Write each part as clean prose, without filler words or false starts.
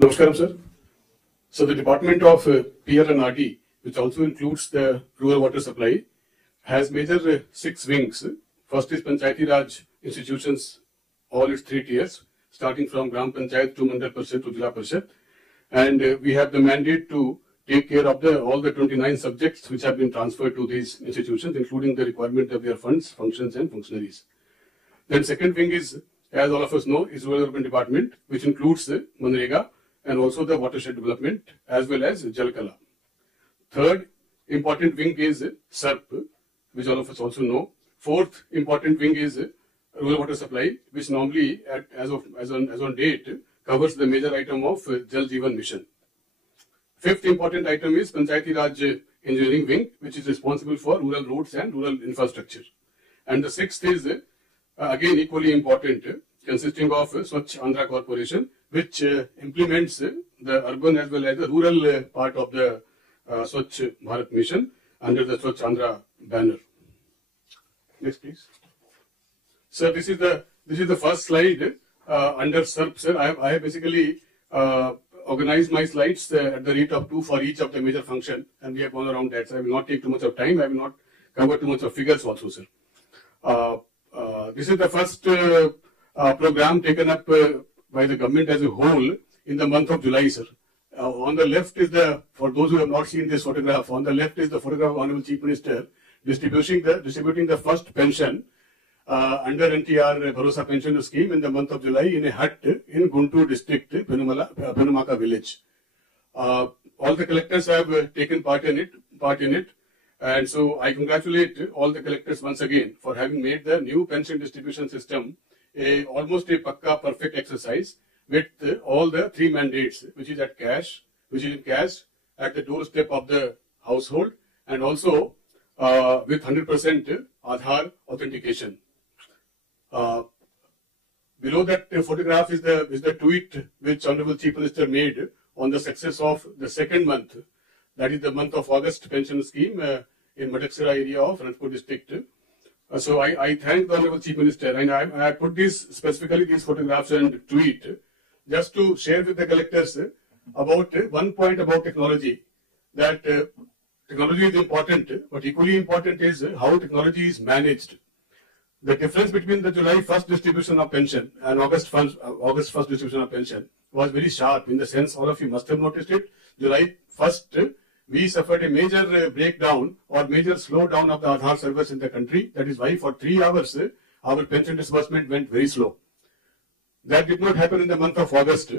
Namaskaram, sir. So the Department of PR&RD, which also includes the rural water supply, has major 6 wings. First is Panchayati Raj institutions, all its 3 tiers, starting from Gram Panchayat to Mandal Parishad to Jila Parishad. And we have the mandate to take care of all the 29 subjects which have been transferred to these institutions, including the requirement of their funds, functions and functionaries. Then second wing is, as all of us know, is Rural Urban Department, which includes the Manrega and also the watershed development as well as Jalkala. Third important wing is SARP, which all of us also know. Fourth important wing is rural water supply, which normally as on date covers the major item of Jal Jeevan Mission. Fifth important item is Panchayati Raj Engineering Wing, which is responsible for rural roads and rural infrastructure. And the sixth is again equally important, consisting of Swachh Andhra Corporation, which implements the urban as well as the rural part of the Swachh Bharat Mission under the Swachh Andhra banner. Next, please. Sir, this is the first slide under SARP. Sir, I have basically organized my slides at the rate of 2 for each of the major function, and we have gone around that. So I will not take too much of time. I will not cover too much of figures also, sir. This is the first program taken up by the government as a whole in the month of July, sir. On the left is for those who have not seen this photograph, on the left is the photograph of Honorable Chief Minister distributing the first pension under NTR Bharosa Pension Scheme in the month of July in a hut in Guntur district, Penumaka village. All the collectors have taken part in it. And so I congratulate all the collectors once again for having made the new pension distribution system almost a pakka perfect exercise with all the 3 mandates, which is in cash at the doorstep of the household, and also with 100% Aadhaar authentication. Below that photograph is the tweet which Honorable Chief Minister made on the success of the second month, that is the month of August pension scheme in Madaksara area of Ranthambore district. So I thank the Honorable Chief Minister, and I put specifically these photographs and tweet just to share with the collectors about one point about technology, that technology is important, but equally important is how technology is managed. The difference between the July 1st distribution of pension and August 1st distribution of pension was very sharp, in the sense all of you must have noticed it. July 1st, we suffered a major breakdown or major slowdown of the Aadhaar service in the country. That is why for 3 hours, our pension disbursement went very slow. That did not happen in the month of August.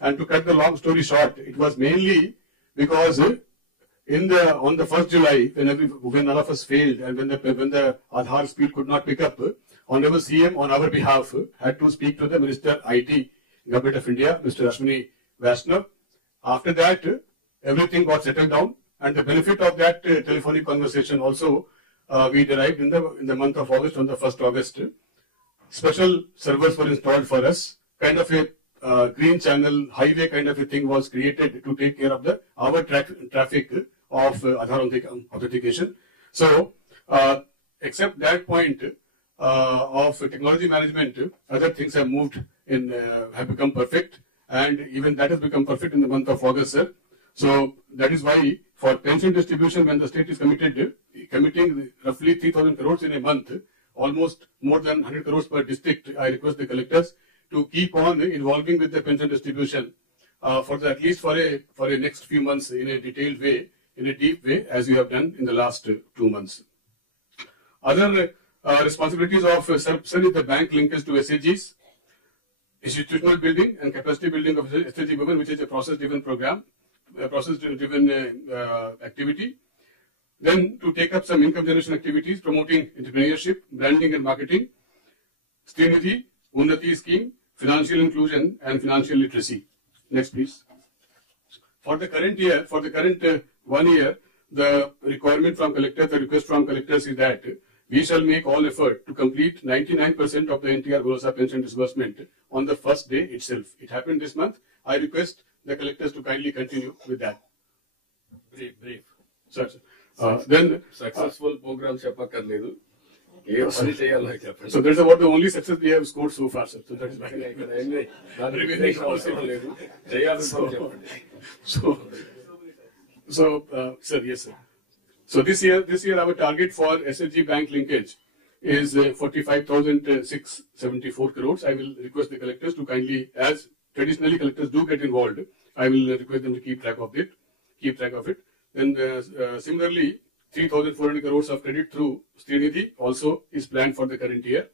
And to cut the long story short, it was mainly because on the 1st July, when all of us failed and when the Aadhaar speed could not pick up, Honorable CM on our behalf had to speak to the Minister IT, Government of India, Mr. Ashwini Vaishnav. After that, everything got settled down, and the benefit of that telephonic conversation also we derived in the month of August. On the 1st August, special servers were installed for us, kind of a green channel highway kind of a thing was created to take care of our traffic of Aadhaar authentication. So, except that point of technology management, other things have have become perfect, and even that has become perfect in the month of August, sir. So that is why for pension distribution, when the state is committing roughly 3,000 crores in a month, almost more than 100 crores per district, I request the collectors to keep on involving with the pension distribution at least for a next few months in a detailed way, in a deep way, as you have done in the last 2 months. Other responsibilities of SARP is the bank linkage to SAGs, institutional building and capacity building of SAG women, which is a process-driven program. Process-driven activity. Then to take up some income generation activities, promoting entrepreneurship, branding and marketing, Srinidhi, Unnati scheme, financial inclusion and financial literacy. Next, please. For the current 1 year, the requirement from collectors, the request from collectors is that we shall make all effort to complete 99% of the NTR Bharosa pension disbursement on the first day itself. It happened this month. I request the collectors to kindly continue with that. Brief. Sir. Then successful program చెప్పక్కర్లేదు. So that's about the only success we have scored so far, sir. So that is why. Sir, yes, sir. So this year our target for SHG bank linkage is 45,674 crores. I will request the collectors to kindly, as traditionally collectors do get involved, I will request them to keep track of it. Then similarly, 3,400 crores of credit through Srinidhi also is planned for the current year.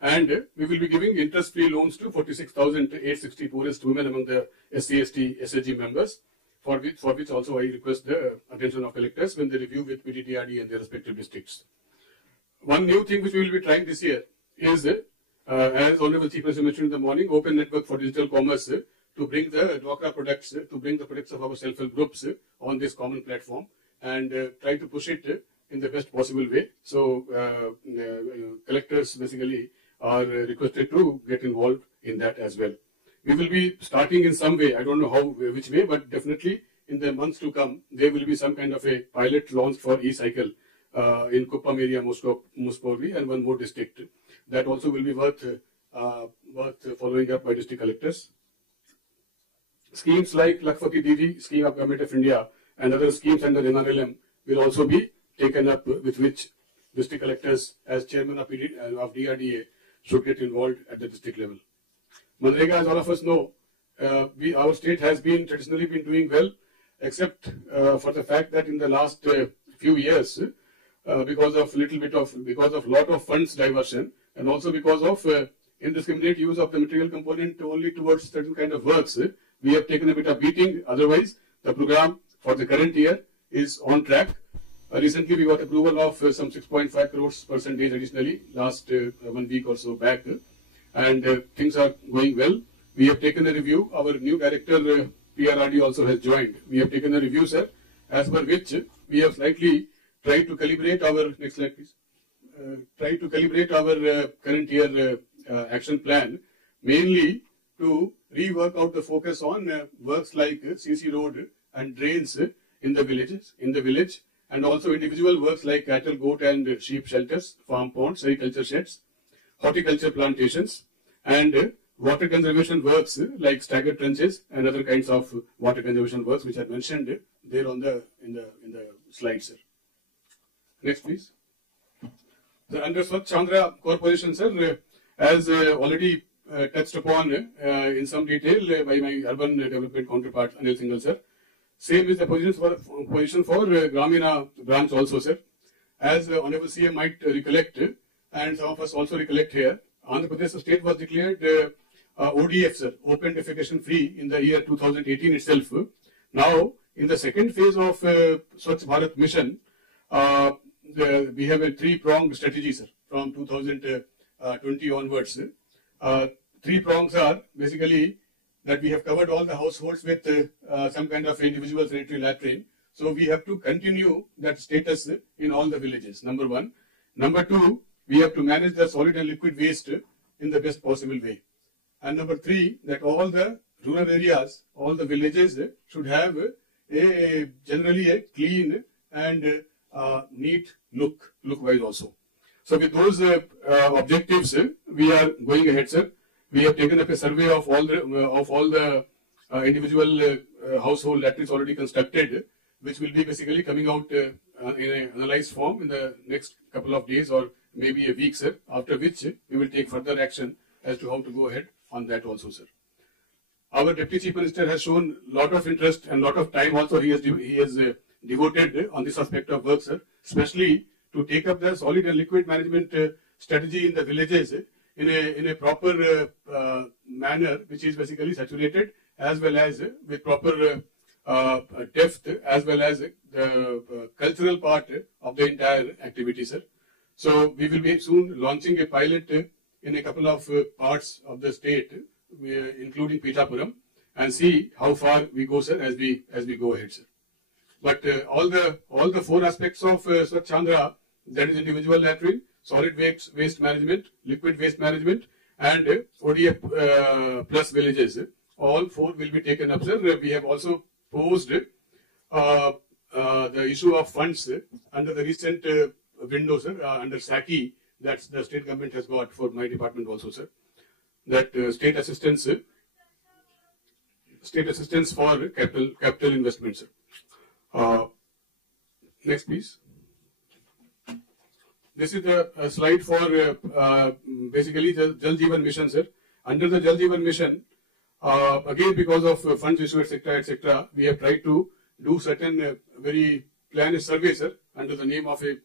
And we will be giving interest-free loans to 46,860 poorest women among the SC/ST SHG members, for which also I request the attention of collectors when they review with PTTRD and their respective districts. One new thing which we will be trying this year is, as Honorable Chief Minister mentioned in the morning, open network for digital commerce to bring the Dwakra products, to bring the products of our self-help groups on this common platform and try to push it in the best possible way. So collectors basically are requested to get involved in that as well. We will be starting in some way, I don't know which way, but definitely in the months to come, there will be some kind of a pilot launched for e-cycle in Kuppam area most probably, and one more district. That also will be worth following up by district collectors. Schemes like Lakshpati Didi, scheme of Government of India, and other schemes under NRLM will also be taken up, with which district collectors, as chairman of DRDA, should get involved at the district level. Manrega, as all of us know, our state has traditionally been doing well, except for the fact that in the last few years, because of lot of funds diversion, and also because of indiscriminate use of the material component only towards certain kind of works, we have taken a bit of beating. Otherwise, the program for the current year is on track. Recently, we got approval of some 6.5 crores percentage additionally last 1 week or so back, and things are going well. We have taken a review. Our new director, PRRD, also has joined. We have taken a review, sir, as per which we have slightly tried to calibrate our, next slide please, try to calibrate our current year action plan, mainly to rework out the focus on works like CC road and drains in the village, and also individual works like cattle, goat and sheep shelters, farm ponds, agriculture sheds, horticulture plantations, and water conservation works like staggered trenches and other kinds of water conservation works which are mentioned there in the slides, sir. Next, please. The under Swachh Chandra Corporation, sir, as already touched upon in some detail by my urban development counterpart Anil Singhal, sir. Same is the position for Gramina branch also, sir. As Honorable CM might recollect, and some of us also recollect here, Andhra Pradesh state was declared ODF, sir, open defecation free, in the year 2018 itself. Now, in the second phase of Swachh Bharat mission, we have a three-pronged strategy, sir, from 2020 onwards. Three prongs are basically that we have covered all the households with some kind of individual sanitary latrine. So we have to continue that status in all the villages, number one. Number two, we have to manage the solid and liquid waste in the best possible way. And number three, that all the rural areas, all the villages should have generally a clean and neat look-wise also. So with those objectives, we are going ahead, sir. We have taken up a survey of all the individual household latrines already constructed, which will be basically coming out in an analyzed form in the next couple of days or maybe a week, sir. After which we will take further action as to how to go ahead on that also, sir. Our Deputy Chief Minister has shown a lot of interest and a lot of time also he has devoted on this aspect of work, sir, especially to take up the solid and liquid management strategy in the villages in a proper manner, which is basically saturated, as well as with proper depth, as well as the cultural part of the entire activity, sir. So we will be soon launching a pilot in a couple of parts of the state, including Pitapuram, and see how far we go, sir, as we go ahead, sir. But all the four aspects of Swachh Chandra, that is individual latrine, solid waste management, liquid waste management, and ODF plus villages, all four will be taken up, sir. We have also posed the issue of funds under the recent window, sir, under SACI, that the state government has got for my department also, sir. That state assistance for capital investments, sir. Next, please. This is the slide for basically the Jal Jeevan Mission, sir. Under the Jal Jeevan Mission, again because of funds issue, etc., we have tried to do certain very plan a survey, sir, under the name of a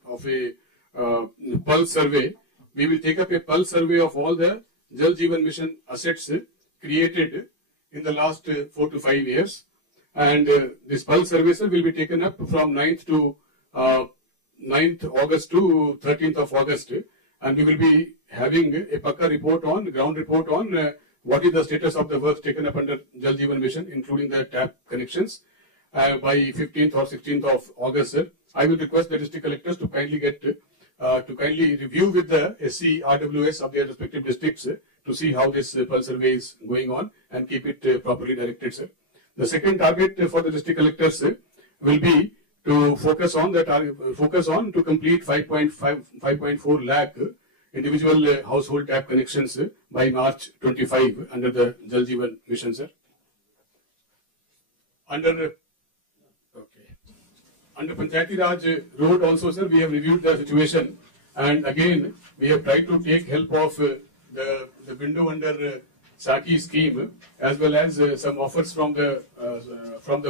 pulse survey. We will take up a pulse survey of all the Jal Jeevan Mission assets created in the last 4 to 5 years. And this pulse survey, sir, will be taken up from 9th August to 13th of August. And we will be having a Pakka report on, ground report on what is the status of the work taken up under Jal Jeevan Mission, including the tap connections, by 15th or 16th of August, sir. I will request the district collectors to kindly review with the SC RWS of their respective districts to see how this pulse survey is going on and keep it properly directed, sir. The second target for the district collectors will be to focus on to complete 5.4 lakh individual household tap connections by March 25 under the Jal Jeevan Mission, sir. Under Panchayati Raj road also, sir, we have reviewed the situation, and again we have tried to take help of the window under Saki scheme, as well as some offers from the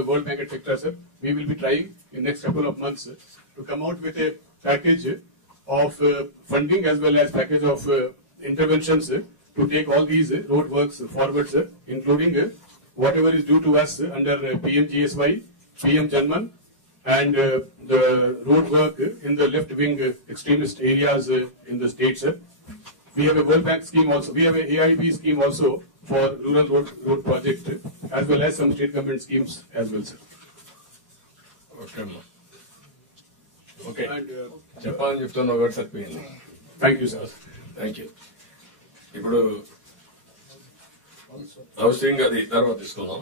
World Bank, etc., sir. We will be trying in next couple of months to come out with a package of funding as well as package of interventions to take all these road works forward, sir, including whatever is due to us under PMGSY, PM Janman, and the road work in the left wing extremist areas in the state, sir. We have a World Bank scheme also. We have a AIB scheme also for rural road project, as well as some state government schemes as well, sir. Okay. Japan చెప్తున్న word సరిపోయింది. Thank you, sir. Thank you. ఇప్పుడు housing అది తర్వాత తీసుకుందాం.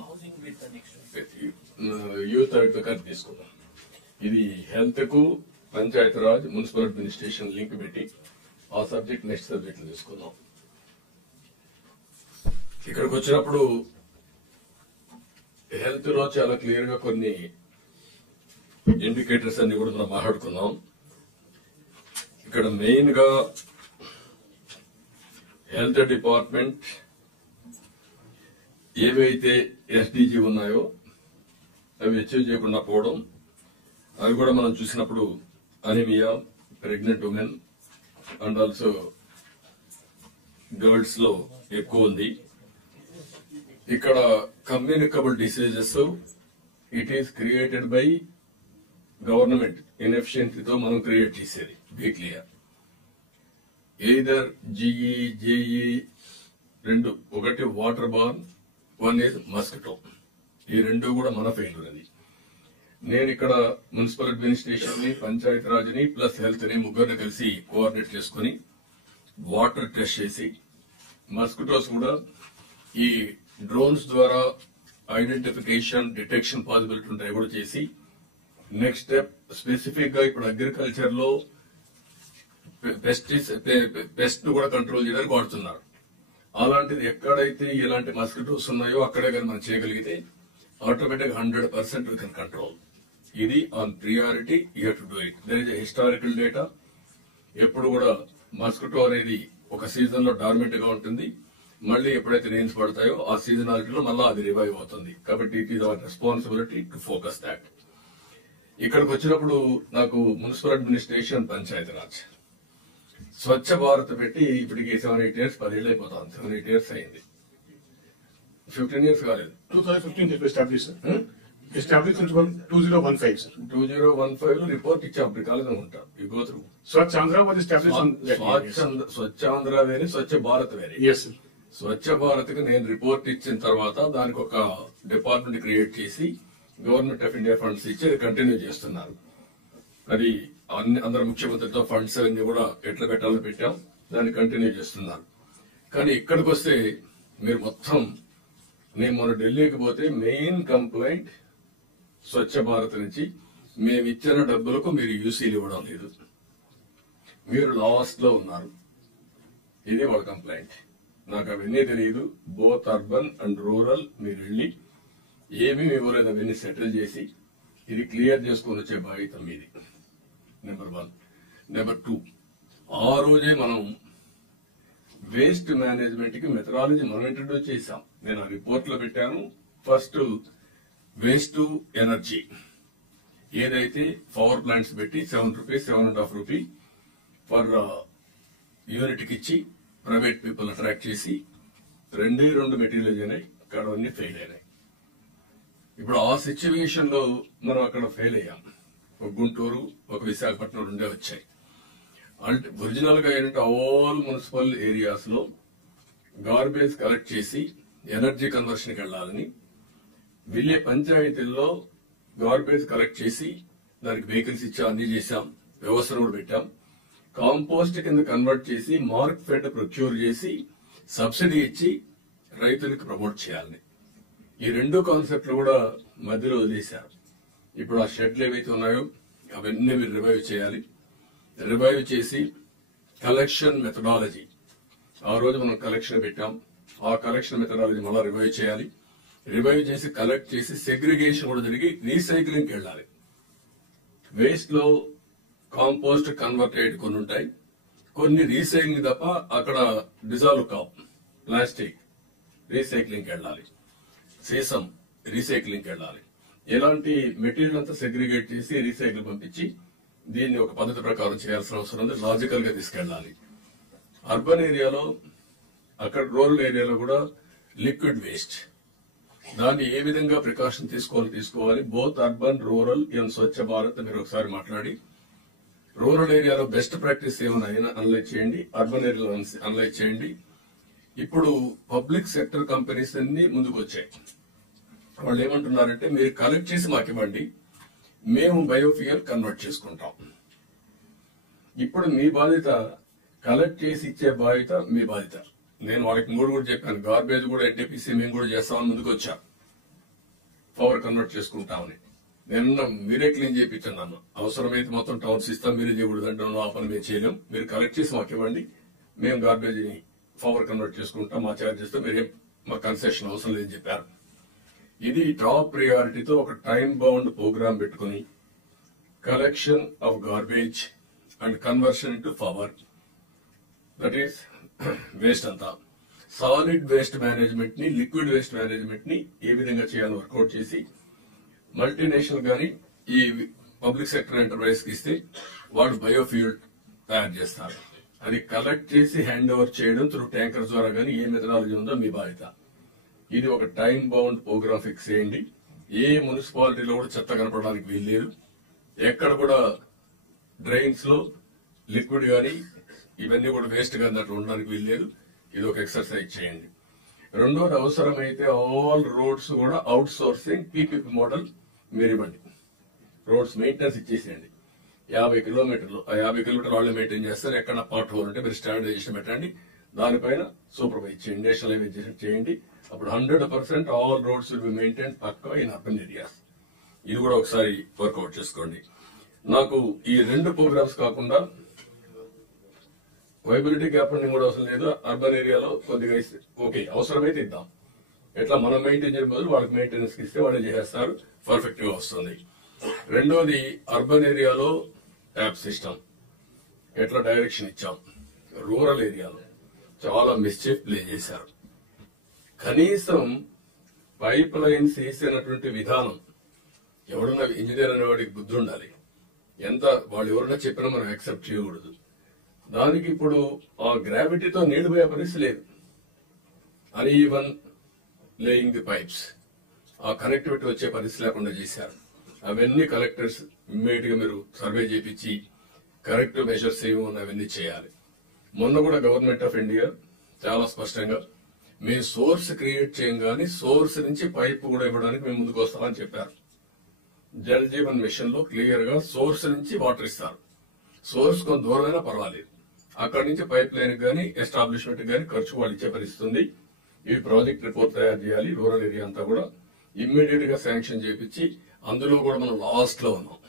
Youth advocate తీసుకుందాం. ఇది health కు panchayati raj municipal administration link పెట్టి ఆ సబ్జెక్ట్ నెక్స్ట్ సబ్జెక్ట్ తీసుకుందాం. ఇక్కడికి వచ్చినప్పుడు హెల్త్ లో చాలా క్లియర్ గా కొన్ని ఇండికేటర్స్ అన్ని కూడా మనం మాట్లాడుకున్నాం. ఇక్కడ మెయిన్ గా హెల్త్ డిపార్ట్మెంట్ ఏవైతే ఎస్డిజి ఉన్నాయో అవి అచీవ్ చేయకుండా పోవడం, అవి కూడా మనం చూసినప్పుడు anaemia, pregnant women and also girls లో ఎక్కువ ఉంది. ఇక్కడ communicable diseases it is created by government ఇన్ఎఫిషియన్సీతో మనం క్రియేట్ చేసేది. Be clear. Either GE, JE రెండు, ఒకటి water borne, one is mosquito. ఈ రెండు కూడా మన ఫెయిల్యూర్. అది నేను ఇక్కడ మున్సిపల్ అడ్మినిస్ట్రేషన్ ని, పంచాయతీ రాజ్ ని ప్లస్ హెల్త్ ని ముగ్గురిని కలిసి కోఆర్డినేట్ చేసుకుని వాటర్ టెస్ట్ చేసి, మస్కిటోస్ కూడా ఈ డ్రోన్స్ ద్వారా ఐడెంటిఫికేషన్, డిటెక్షన్ పాసిబిలిటీ ఉంటాయి కూడా చేసి, నెక్స్ట్ స్టెప్ స్పెసిఫిక్ గా ఇప్పుడు అగ్రికల్చర్ లో పెస్ట్ కూడా కంట్రోల్ చేయడానికి వాడుతున్నారు. అలాంటిది ఎక్కడైతే ఇలాంటి మస్కిటోస్ ఉన్నాయో అక్కడే కానీ మనం చేయగలిగితే ఆటోమేటిక్ 100% వీ కెన్ కంట్రోల్. ఇది on priority, you have to do it. There is historical data. ఎప్పుడు కూడా మస్కిటో అనేది ఒక సీజన్ లో డార్మెంట్ గా ఉంటుంది. మళ్ళీ ఎప్పుడైతే రెయిన్స్ పడతాయో ఆ సీజనాలిటీలో మళ్ళీ అది రివైవ్ అవుతుంది. కాబట్టి it is our responsibility to focus that. ఇక్కడికి వచ్చినప్పుడు నాకు మున్సిపల్ అడ్మినిస్ట్రేషన్, పంచాయతీ రాజ్, స్వచ్ఛ భారత్ పెట్టి ఇప్పటికి 7-8 years, 10 ఏళ్ళు అయిపోతాం. 7-8 years అయింది. 15 years కాలేదు. 2015 it was established, sir. Established in 2015, sir. 2015 లో రిపోర్ట్ ఇచ్చాం. అప్పుడు కాలేదు అనుకుంటా. You go through. Swachh Andhra was established on that year. స్వచ్ఛ ఆంధ్ర వేరే, స్వచ్ఛ భారత్ వేరే. Yes, sir. స్వచ్ఛ భారత్ కి నేను రిపోర్ట్ ఇచ్చిన తర్వాత దానికి ఒక డిపార్ట్మెంట్ క్రియేట్ చేసి గవర్నమెంట్ ఆఫ్ ఇండియా ఫండ్స్ ఇచ్చి అది కంటిన్యూ చేస్తున్నారు. అది అందరు ముఖ్యమంత్రితో ఫండ్స్ అన్ని కూడా ఎట్లా పెట్టాలని పెట్టాం, దాన్ని కంటిన్యూ చేస్తున్నారు. కానీ ఇక్కడికి వస్తే మీరు మొత్తం, నేను మొన్న ఢిల్లీకి పోతే మెయిన్ కంప్లైంట్ స్వచ్ఛ భారత్ నుంచి మేము ఇచ్చిన డబ్బులకు మీరు యూసీలు ఇవ్వడం లేదు. మీరు లాస్ట్ లో ఉన్నారు. ఇది వాళ్ళ కంప్లైంట్. నాకు అవన్నీ తెలియదు. బోత్ అర్బన్ అండ్ రూరల్ మీరు వెళ్ళి ఏమేమి ఇవ్వలేదు అవన్నీ సెటిల్ చేసి ఇది క్లియర్ చేసుకుని వచ్చే బాధ్యత మీది. నెంబర్ 1. నెంబర్ 2, ఆ రోజే మనం వేస్ట్ మేనేజ్మెంట్ కి మెథడాలజీ మనం ఇంట్రడ్యూస్ చేశాం. నేను ఆ రిపోర్ట్ లో పెట్టాను. ఫస్ట్ వేస్ట్ టు ఎనర్జీ ఏదైతే పవర్ ప్లాంట్స్ పెట్టి ₹7, ₹7.5 ఫర్ యూనిట్ కి ఇచ్చి ప్రైవేట్ పీపుల్ అట్రాక్ట్ చేసి 2 మెటీరియల్ అయినాయి. ఇక్కడ అన్ని ఫెయిల్ అయినాయి. ఇప్పుడు ఆ సిచ్యువేషన్ లో మనం అక్కడ ఫెయిల్ అయ్యాం. ఒక గుంటూరు, ఒక విశాఖపట్నం 2 వచ్చాయి. అంటే ఒరిజినల్ గా ఏంటంటే ఆల్ మున్సిపల్ ఏరియాస్ లో గార్బేజ్ కలెక్ట్ చేసి ఎనర్జీ కన్వర్షన్ కి వెళ్లాలని, విలేజ్ పంచాయతీల్లో గార్బేజ్ కలెక్ట్ చేసి దానికి వెహికల్స్ ఇచ్చాం, అన్ని చేశాం, వ్యవస్థను కూడా పెట్టాం. కాంపోస్ట్ కింద కన్వర్ట్ చేసి మార్క్ ఫెడ్ ప్రొక్యూర్ చేసి సబ్సిడీ ఇచ్చి రైతులకు ప్రమోట్ చేయాలని ఈ 2 కాన్సెప్ట్లు కూడా మధ్యలో వదిలేశారు. ఇప్పుడు ఆ షెడ్లు ఏవైతే ఉన్నాయో అవన్నీ మీరు రివైవ్ చేయాలి. రివైవ్ చేసి కలెక్షన్ మెథడాలజీ, ఆ రోజు మనం కలెక్షన్ పెట్టాం, ఆ కలెక్షన్ మెథడాలజీ మళ్ళీ రివైవ్ చేయాలి. రివైవ్ చేసి కలెక్ట్ చేసి సెగ్రిగేషన్ కూడా జరిగి రీసైక్లింగ్కి వెళ్ళాలి. వేస్ట్ లో కాంపోస్ట్ కన్వర్ట్ అయ్యేది కొన్ని ఉంటాయి, కొన్ని రీసైక్లింగ్ తప్ప అక్కడ డిజాల్వ్ కావు. ప్లాస్టిక్ రీసైక్లింగ్కి వెళ్ళాలి, సీసం రీసైక్లింగ్కి వెళ్ళాలి. ఎలాంటి మెటీరియల్ అంతా సెగ్రిగేట్ చేసి రీసైకిల్ పంపించి దీన్ని ఒక పద్ధతి ప్రకారం చేయాల్సిన అవసరం ఉంది. లాజికల్ గా తీసుకెళ్లాలి. అర్బన్ ఏరియాలో, అక్కడ రూరల్ ఏరియాలో కూడా లిక్విడ్ వేస్ట్, దాన్ని ఏ విధంగా ప్రికాషన్ తీసుకోవాలి. Both urban rural in Swachh Bharat మీరు ఒకసారి మాట్లాడి రూరల్ ఏరియాలో బెస్ట్ ప్రాక్టీస్ ఏమైనా అనలైజ్ చేయండి, అర్బన్ ఏరియాలో అనలైజ్ చేయండి. ఇప్పుడు పబ్లిక్ సెక్టర్ కంపెనీస్ అన్ని ముందుకు వచ్చాయి. వాళ్ళు ఏమంటున్నారంటే మీరు కలెక్ట్ చేసి మాకు ఇవ్వండి, మేము బయోఫ్యూయల్ కన్వర్ట్ చేసుకుంటాం. ఇప్పుడు మీ బాధ్యత కలెక్ట్ చేసి ఇచ్చే బాధ్యత మీ బాధ్యత. నేను వాళ్ళకి 3 కూడా చెప్పాను. గార్బేజ్ కూడా ఎన్టీపీసీ మేము కూడా చేస్తామని ముందుకు వచ్చా, పవర్ కన్వర్ట్ చేసుకుంటామని. నేను మీరే క్లీన్ చేయించున్నాను. అవసరమైతే మొత్తం టౌన్స్ ఇస్తాం, మీరే చేయకూడదు అంటే ఆ పని మేము చేయలేం. మీరు కలెక్ట్ చేసి మాకు ఇవ్వండి, మేము గార్బేజ్ ని పవర్ కన్వర్ట్ చేసుకుంటాం, మా ఛార్జెస్ తో మీరేం మా కన్సెషన్ అవసరం లేదని చెప్పారు. ఇది టాప్ ప్రియారిటీతో ఒక టైం బౌండ్ ప్రోగ్రామ్ పెట్టుకుని collection of garbage and conversion into power, that is waste అంతా. సాలిడ్ వేస్ట్ మేనేజ్మెంట్ ని, లిక్విడ్ వేస్ట్ మేనేజ్మెంట్ ని ఏ విధంగా చేయాలో వర్కౌట్ చేసి మల్టీనేషనల్ గానీ ఈ పబ్లిక్ సెక్టర్ ఎంటర్ప్రైజ్ కి ఇస్తే వాళ్ళు బయోఫ్యూల్ తయారు చేస్తారు. అది కలెక్ట్ చేసి హ్యాండ్ ఓవర్ చేయడం త్రూ ట్యాంకర్ ద్వారా గానీ ఏ మెథడాలజీ ఉందో మీ బాధ్యత. ఇది ఒక టైం బౌండ్ ప్రోగ్రామ్ ఫిక్స్ చేయండి. ఏ మున్సిపాలిటీలో కూడా చెత్త కనపడడానికి వీల్లేదు. ఎక్కడ కూడా డ్రైన్స్ లో లిక్విడ్ గానీ ఇవన్నీ కూడా వేస్ట్ గా అన్నట్టు ఉండడానికి వీల్లేదు. ఇది ఒక ఎక్సర్సైజ్ చేయండి. రెండోది, అవసరమైతే ఆల్ రోడ్స్ కూడా అవుట్ సోర్సింగ్ పీపీపీ మోడల్ మీరు ఇవ్వండి. రోడ్స్ మెయింటెనెన్స్ ఇచ్చేసేయండి. 50 కిలోమీటర్లు, ఆ 50 కిలోమీటర్లు వాళ్ళే మెయింటైన్ చేస్తారు. ఎక్కడ పార్ట్ హోల్ ఉంటే మీరు స్టాండర్డైజేషన్ పెట్టండి, దానిపైన సూపర్వైజ్ చేయండి, నేషనలైజేషన్ చేయండి. అప్పుడు 100% all roads will be maintain పక్కా ఇన్ అర్బన్ ఏరియాస్. ఇది కూడా ఒకసారి వర్కౌట్ చేసుకోండి. నాకు ఈ 2 ప్రోగ్రామ్స్ కాకుండా వైబిలిటీ గ్యాప్ ఫండింగ్ కూడా అవసరం లేదు. అర్బన్ ఏరియాలో కొద్దిగా ఓకే, అవసరమైతే ఇద్దాం. ఎట్లా మనం మెయింటైన్ చేయడం బదులు వాళ్ళకి మెయింటెనెన్స్ ఇస్తే వాళ్ళే చేసేస్తారు, పర్ఫెక్ట్ గా వస్తుంది. రెండోది, అర్బన్ ఏరియాలో ట్యాప్ సిస్టమ్ ఎట్లా డైరెక్షన్ ఇచ్చాం. రూరల్ ఏరియాలో చాలా మిస్చేఫ్ ప్లే చేశారు. కనీసం పైప్ లైన్స్ వేసినటువంటి విధానం, ఎవడన్నా ఇంజనీర్ అనేవాడికి బుద్ధి ఉండాలి. ఎంత వాళ్ళు ఎవరన్నా చెప్పినా మనం యాక్సెప్ట్ చేయకూడదు. దానికి ఇప్పుడు ఆ గ్రావిటీతో నీళ్లు పోయే పరిస్థితి లేదు. అన్ఈవన్ లేయింగ్ ది పైప్స్, ఆ కనెక్టివిటీ వచ్చే పరిస్థితి లేకుండా చేశారు. అవన్నీ కలెక్టర్స్ ఇమ్మీడియట్ గా మీరు సర్వే చేయించి కరెక్టివ్ మెజర్స్ ఏమి ఉన్నాయి అవన్నీ చేయాలి. మొన్న కూడా గవర్నమెంట్ ఆఫ్ ఇండియా చాలా స్పష్టంగా మేము సోర్స్ క్రియేట్ చేయం కానీ సోర్స్ నుంచి పైప్ కూడా ఇవ్వడానికి మేము ముందుకు వస్తామని చెప్పారు. జల్ జీవన్ మిషన్ లో క్లియర్ గా సోర్స్ నుంచి వాటర్ ఇస్తారు. సోర్స్ కొంత దూరమైనా పర్వాలేదు, అక్కడి నుంచి పైప్ లైన్ కానీ ఎస్టాబ్లిష్మెంట్ కానీ ఖర్చు వాళ్ళు ఇచ్చే పరిస్థితి ఉంది. ఈ ప్రాజెక్ట్ రిపోర్ట్ తయారు చేయాలి. రూరల్ ఏరియా అంతా కూడా ఇమ్మీడియట్ గా శాంక్షన్ చేయించి, అందులో కూడా మనం లాస్ట్ లో ఉన్నాం.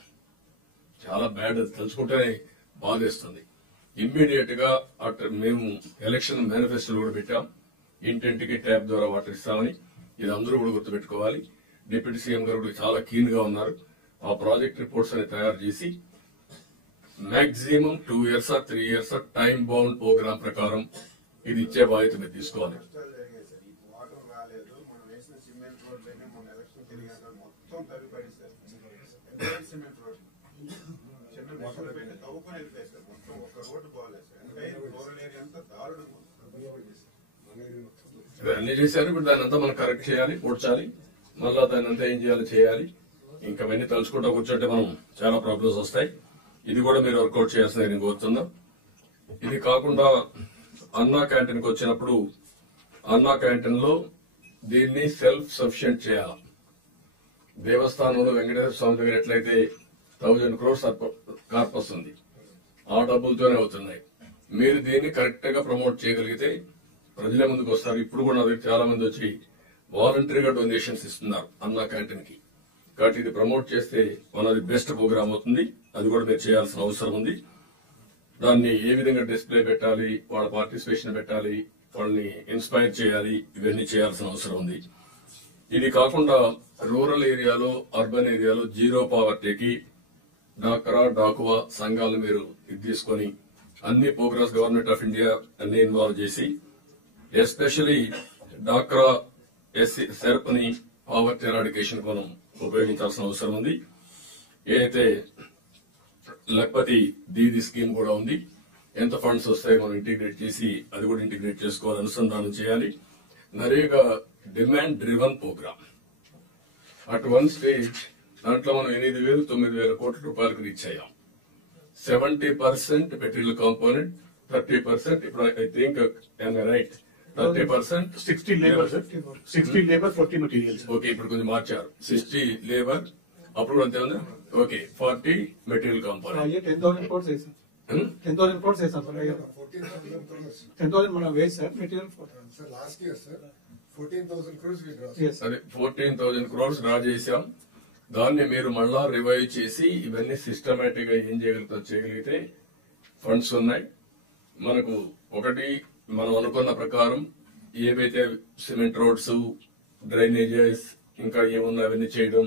చాలా బ్యాడ్, తలుచుకుంటేనే బాధేస్తుంది. ఇమ్మీడియట్ గా మేము ఎలక్షన్ మేనిఫెస్టోలు కూడా పెట్టాం. ఇంటింటికి ట్యాబ్ ద్వారా వాటర్ ఇస్తామని. ఇది అందరూ కూడా గుర్తుపెట్టుకోవాలి. డిప్యూటీ సీఎం గారు కూడా చాలా కీన్ గా ఉన్నారు. ఆ ప్రాజెక్ట్ రిపోర్ట్స్ అని తయారు చేసి maximum 2 years or 3 years time bound programme ప్రకారం ఇది ఇచ్చే బాధ్యత మీరు తీసుకోవాలి. అన్ని చేశారు. ఇప్పుడు దాని అంతా మనం కరెక్ట్ చేయాలి, పూడ్చాలి, మళ్ళా దాని అంతా ఏం చేయాలి. ఇంకా అవన్నీ తలుచుకుంటా కూర్చుంటే మనం చాలా ప్రాబ్లమ్స్ వస్తాయి. ఇది కూడా మీరు వర్కౌట్ చేయాల్సింది నేను కోరుతున్నా. ఇది కాకుండా అన్నా క్యాంటీన్కి వచ్చినప్పుడు అన్నా క్యాంటీన్ లో దీన్ని సెల్ఫ్ సఫిషియెంట్ చేయాలి. దేవస్థానంలో వెంకటేశ్వర స్వామి దగ్గర ఎట్లయితే 1000 crores కార్పస్ ఉంది, ఆ డబ్బులతోనే అవుతున్నాయి. మీరు దీన్ని కరెక్ట్ గా ప్రమోట్ చేయగలిగితే ప్రజల ముందుకు వస్తారు. ఇప్పుడు కూడా నా దగ్గర చాలా మంది వచ్చి వాలంటరీగా డొనేషన్స్ ఇస్తున్నారు అన్నా క్యాంటీన్ కి. కాబట్టి ఇది ప్రమోట్ చేస్తే మనది బెస్ట్ ప్రోగ్రామ్ అవుతుంది. అది కూడా మీరు చేయాల్సిన అవసరం ఉంది. దాన్ని ఏ విధంగా డిస్ప్లే పెట్టాలి, వాళ్ళ పార్టిసిపేషన్ పెట్టాలి, వాళ్ళని ఇన్స్పైర్ చేయాలి, ఇవన్నీ చేయాల్సిన అవసరం ఉంది. ఇది కాకుండా రూరల్ ఏరియాలో, అర్బన్ ఏరియాలో జీరో పావర్టీకి డాక్రా డాకువా సంఘాలు మీరు ఇది తీసుకొని అన్ని ప్రోగ్రామ్స్ గవర్నమెంట్ ఆఫ్ ఇండియా అన్ని ఇన్వాల్వ్ చేసి ఎస్పెషలీ డాక్రా ఎస్సీ సెర్ప్ ని పావర్టీ ఎరాడికేషన్ మనం ఉపయోగించాల్సిన అవసరం ఉంది. ఏదైతే లక్పతి దీది స్కీమ్ కూడా ఉంది. ఎంత ఫండ్స్ వస్తాయో మనం ఇంటిగ్రేట్ చేసి అది కూడా ఇంటిగ్రేట్ చేసుకోవాలి, అనుసంధానం చేయాలి. NREGA demand driven programme at one stage దాంట్లో మనం 8,000-9,000 కోట్ల రూపాయలకు రీచ్ అయ్యాం. 70% మెటీరియల్ కాంపోనెంట్, 30% ఇప్పుడు I think right 30% 60 labor, 60 labor, 40 materials. Okay, ఇప్పుడు కొంచెం మార్చారు. 60 లేబర్, అప్పుడు అంతే ఉంది. Okay, 40 material component. 10,000 crores వేసాం. 10,000 crores వేసాం సార్. 10,000 మనం వేసాం material sir. Last year sir 14,000 crores we got. అదే 14,000 crores డ్రా చేశాం. దాన్ని మీరు మళ్ళా రివైవ్ చేసి ఇవన్నీ సిస్టమేటిక్ గా ఏం చేయగలిగితే ఫండ్స్ ఉన్నాయి మనకు. ఒకటి మనం అనుకున్న ప్రకారం ఏవైతే సిమెంట్ రోడ్స్, డ్రైనేజెస్ ఇంకా ఏమున్నా అవన్నీ చేయడం,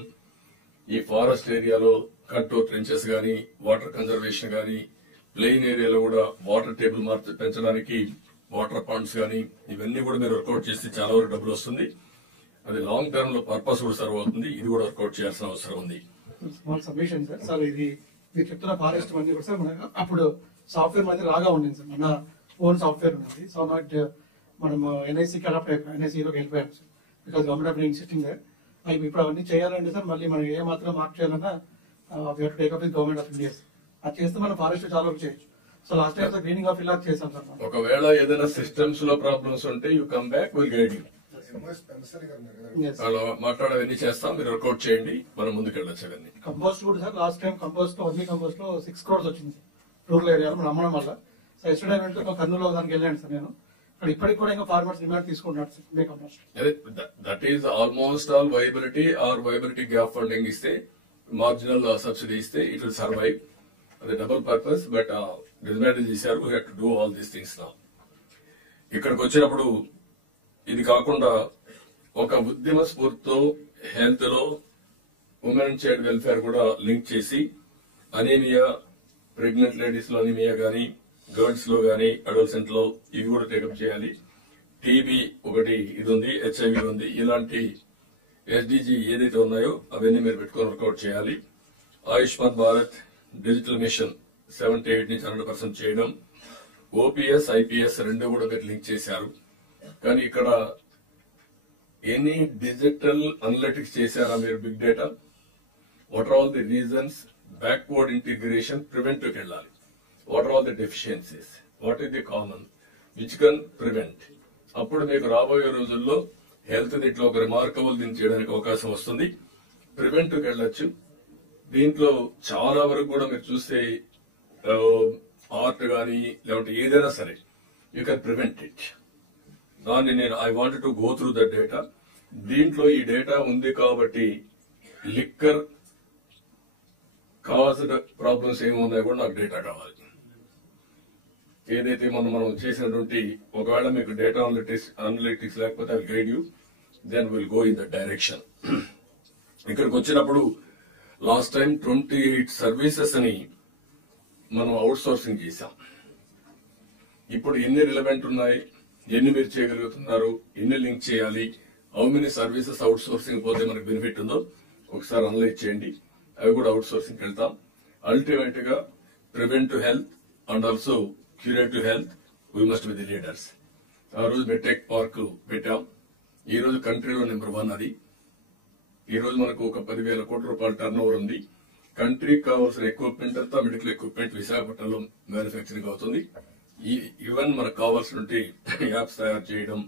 ఈ ఫారెస్ట్ ఏరియాలో కంటోర్ ట్రెంచెస్ గానీ, వాటర్ కన్జర్వేషన్ గానీ, ప్లెయిన్ ఏరియాలో కూడా వాటర్ టేబుల్ పెంచడానికి వాటర్ పాండ్స్ గానీ, ఇవన్నీ కూడా మీరు వర్కౌట్ చేస్తే చాలా వరకు డబ్బులు వస్తుంది. అది లాంగ్ టర్మ్ లో పర్పస్ కూడా సర్వ్ అవుతుంది. ఇది కూడా వర్కౌట్ చేయాల్సిన అవసరం ఉంది. Small submission sir. సార్ ఇది మీరు చెప్తున్న ఫారెస్ట్ మంది కూడా సార్ మనకు అప్పుడు సాఫ్ట్వేర్ మంది రాగా ఉండింది సార్. మన ఓన్ సాఫ్ట్వేర్ ఉన్నది. సో నాట్ మనం ఎన్ఐసికి అడాప్ట్ అయిపోయాం, ఎన్ఐసిలోకి వెళ్ళిపోయాం sir. Because government of insisting sir. అవి ఇప్పుడు అవన్నీ చేయాలంటే సార్ మళ్ళీ మనం ఏ మాత్రం మార్క్ చేయాలన్నా take up with government of India. అది చేస్తే మనం ఫారెస్ట్ చాలా వరకు చేయొచ్చు. So last time sir greening of ఇలా చేసాం సార్. ఒకవేళ ఏదైనా సిస్టమ్స్ లో ప్రాబ్లమ్స్ ఉంటే you come back, will guide you. మాట్లాడేవన్నీ చేస్తాం, మీరు వర్కౌట్ చేయండి, మనం ముందుకు వెళ్ళొచ్చు. అవన్నీ కంపోస్ట్ కూడా సార్. లాస్ట్ టైం కంపోస్ట్ లో వర్మీ కంపోస్ట్ లో 6 crores వచ్చింది రూరల్ ఏరియాలో మనం అమ్మడం వల్ల. సో ఎస్టర్డే కర్నూలు దానికి వెళ్ళాను సార్ నేను. అక్కడ ఇప్పటికి కూడా ఇంకా ఫార్మర్స్ డిమాండ్ తీసుకుంటున్నారు sir May compost. That is almost all viability gap funding ఇస్తే, మార్జినల్ సబ్సిడీ ఇస్తే ఇట్ విల్ సర్వైవ్. అది డబుల్ పర్పస్. బట్ డిస్మాండిల్ చేశారు. We have to do all these things now. ఇక్కడికి వచ్చినప్పుడు ఇది కాకుండా ఒక ఉద్యమ స్ఫూర్తితో హెల్త్ లో ఉమెన్ అండ్ చైల్డ్ వెల్ఫేర్ కూడా లింక్ చేసి అనీమియా, ప్రెగ్నెంట్ లేడీస్ లో అనీమియా గానీ, గర్ల్స్ లో గానీ, అడోల్సెంట్ లో ఇవి కూడా టేకప్ చేయాలి. టీబీ ఒకటి ఇది ఉంది, హెచ్ఐవి ఉంది. ఇలాంటి ఎస్డిజి ఏదైతే ఉన్నాయో అవన్నీ మీరు పెట్టుకొని వర్కౌట్ చేయాలి. ఆయుష్మాన్ భారత్ డిజిటల్ మిషన్ 78 నుంచి 100% చేయడం. ఓపీఎస్, ఐపీఎస్ రెండు కూడా మీరు లింక్ చేశారు. కానీ ఇక్కడ ఎనీ డిజిటల్ అనలిటిక్స్ చేశారా మీరు? Big data, what are all the reasons, backward integration, ప్రివెంటివ్కి వెళ్ళాలి. What are all the deficiencies, what is the common which can prevent. అప్పుడు మీకు రాబోయే రోజుల్లో హెల్త్ దీంట్లో ఒక రిమార్కబుల్ దీన్ని చేయడానికి అవకాశం వస్తుంది. ప్రివెంటివ్కి వెళ్ళొచ్చు. దీంట్లో చాలా వరకు కూడా మీరు చూస్తే ఆర్ట్ గానీ లేకపోతే ఏదైనా సరే యూ కెన్ ప్రివెంట్ ఇట్. దాన్ని నేను I wanted to go through the data. దీంట్లో ఈ డేటా ఉంది కాబట్టి లిక్కర్ కావాల్సిన ప్రాబ్లమ్స్ ఏమున్నాయో కూడా నాకు డేటా కావాలి. ఏదైతే మనం చేసినటువంటి ఒకవేళ మీకు డేటా అనలిటిక్స్ లేకపోతే I guide you then will go in that direction. ఇక్కడికి వచ్చినప్పుడు లాస్ట్ టైం 28 సర్వీసెస్ అని మనం అవుట్ సోర్సింగ్ చేశాం. ఇప్పుడు ఎన్ని రిలవెంట్ ఉన్నాయి, ఎన్ని మీరు చేయగలుగుతున్నారు, ఎన్ని లింక్ చేయాలి, how many services out sourcing పోతే మనకు బెనిఫిట్ ఉందో ఒకసారి అనలైజ్ చేయండి. అవి కూడా అవుట్ సోర్సింగ్ వెళ్తాం. అల్టిమేట్ గా preventive health and also curative health we must be the leaders. ఆ రోజు మెడ్టెక్ పార్క్ పెట్టాం. ఈ రోజు కంట్రీలో నెంబర్ 1 అది. ఈ రోజు మనకు ఒక 10,000 కోట్ల రూపాయల టర్న్ ఓవర్ ఉంది. కంట్రీకి కావాల్సిన ఎక్విప్మెంట్ అంతా మెడికల్ ఎక్విప్మెంట్ విశాఖపట్నంలో మ్యానుఫ్యాక్చరింగ్ అవుతుంది. ఈవెన్ మనకు కావాల్సిన యాప్స్ తయారు చేయడం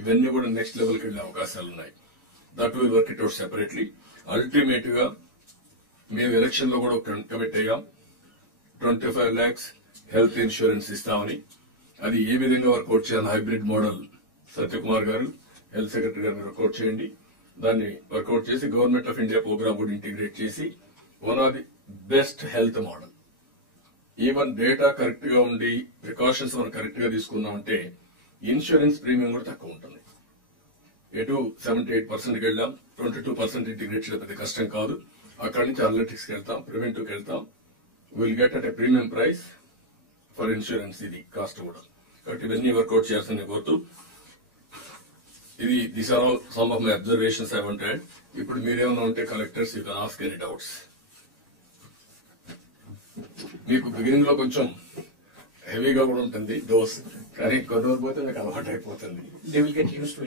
ఇవన్నీ కూడా నెక్స్ట్ లెవెల్కి వెళ్లే అవకాశాలు ఉన్నాయి. That will work it out separately. Ultimate గా మేము ఎలక్షన్ లో కూడా కమిట్ అయ్యాం 25 lakhs హెల్త్ ఇన్సూరెన్స్ ఇస్తామని. అది ఏ విధంగా వర్కౌట్ చేయాలి హైబ్రిడ్ మోడల్ సత్యకుమార్ గారు హెల్త్ సెక్రటరీ గారు వర్కౌట్ చేయండి. దాన్ని వర్కౌట్ చేసి గవర్నమెంట్ ఆఫ్ ఇండియా ప్రోగ్రామ్ కూడా ఇంటిగ్రేట్ చేసి one of the best health model. Even data correct గా ఉండి ప్రికాషన్స్ మనం కరెక్ట్ గా తీసుకున్నామంటే ఇన్సూరెన్స్ ప్రీమియం కూడా తక్కువ ఉంటుంది. ఎటు 78% వెళ్ళాం, 22% ఇంటిగ్రేట్ చేయడం పెద్ద కష్టం కాదు. అక్కడి నుంచి అనలిటిక్స్ కి వెళ్తాం, ప్రివెంటివ్ కి వెళ్తాం. Will get at a premium price for insurance. ఇది కాస్ట్ కూడా. కాబట్టి ఇవన్నీ వర్కౌట్ చేయాల్సింది కోరుతూ ఇది this are all some of my observations I wanted. ఇప్పుడు మీరేమన్నా ఉంటే collectors you can ask any doubts. మీకు బిగినింగ్ లో కొంచెం హెవీగా కూడా ఉంటుంది డోస్, కానీ కొంతవరకు పోతే మీకు అలవాటు అయిపోతుంది. They will get used to it.